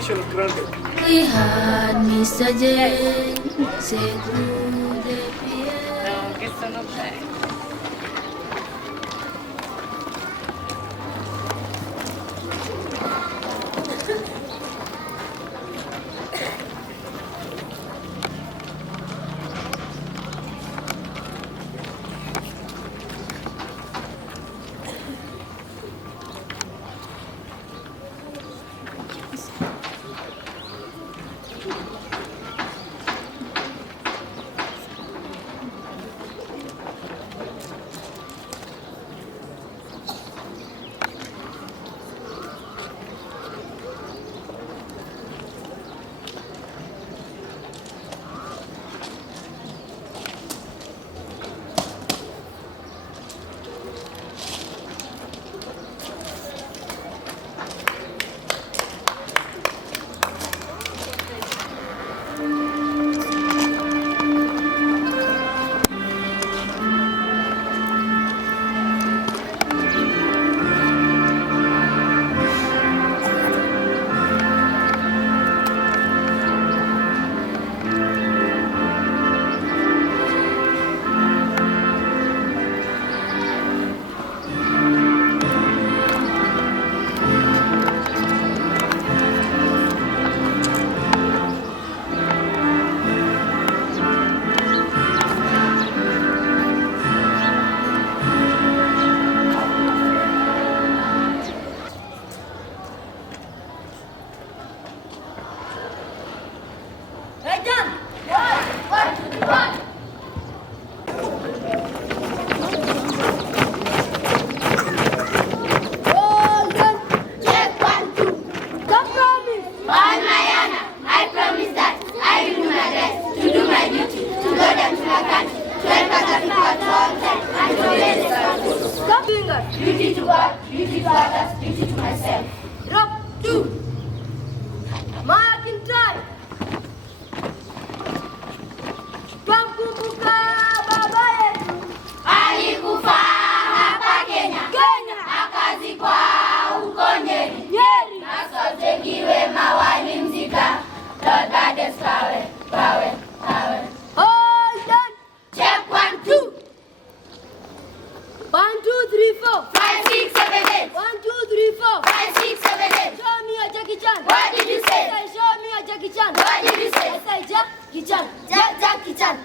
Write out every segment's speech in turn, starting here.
permission granted. We had Mr. J say through the pier. Duty to God, duty to others, duty to myself. Drop 2. Mark in time. Twamkumbuka baba yetu alikufa hapa Kenya, akazikwa huko Nyeri, na sote kiwema walimzika. Lord Goddess pawe. Hold on. Check 1, 2. 1, 2, 3, 4. 5, 6, 7, 8. 1, 2, 3, 4. 5, 6, 7, 8. Show me a Jackie Chan. What did you say? I say, show me a Jackie Chan. What did you say? I say, Jackie Chan. Jackie Chan.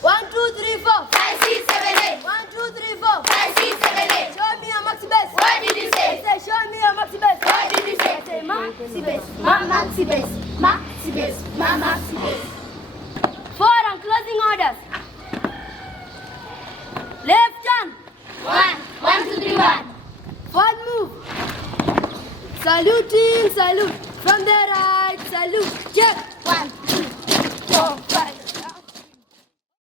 1, 2, 3, 4. 5, 6, 7, 8. 1, 2, 3, 4. 5, 6, 7, 8. Show me a Maxi Bass. What did you say? I say, show me a Maxi Bass. What did you say? I say, Maxi Bass. Maxi Bass. 4 and closing orders. Left hand. 1, 2, 3, 1. Forward move. Saluting, salute. From the right, salute. Check. 1,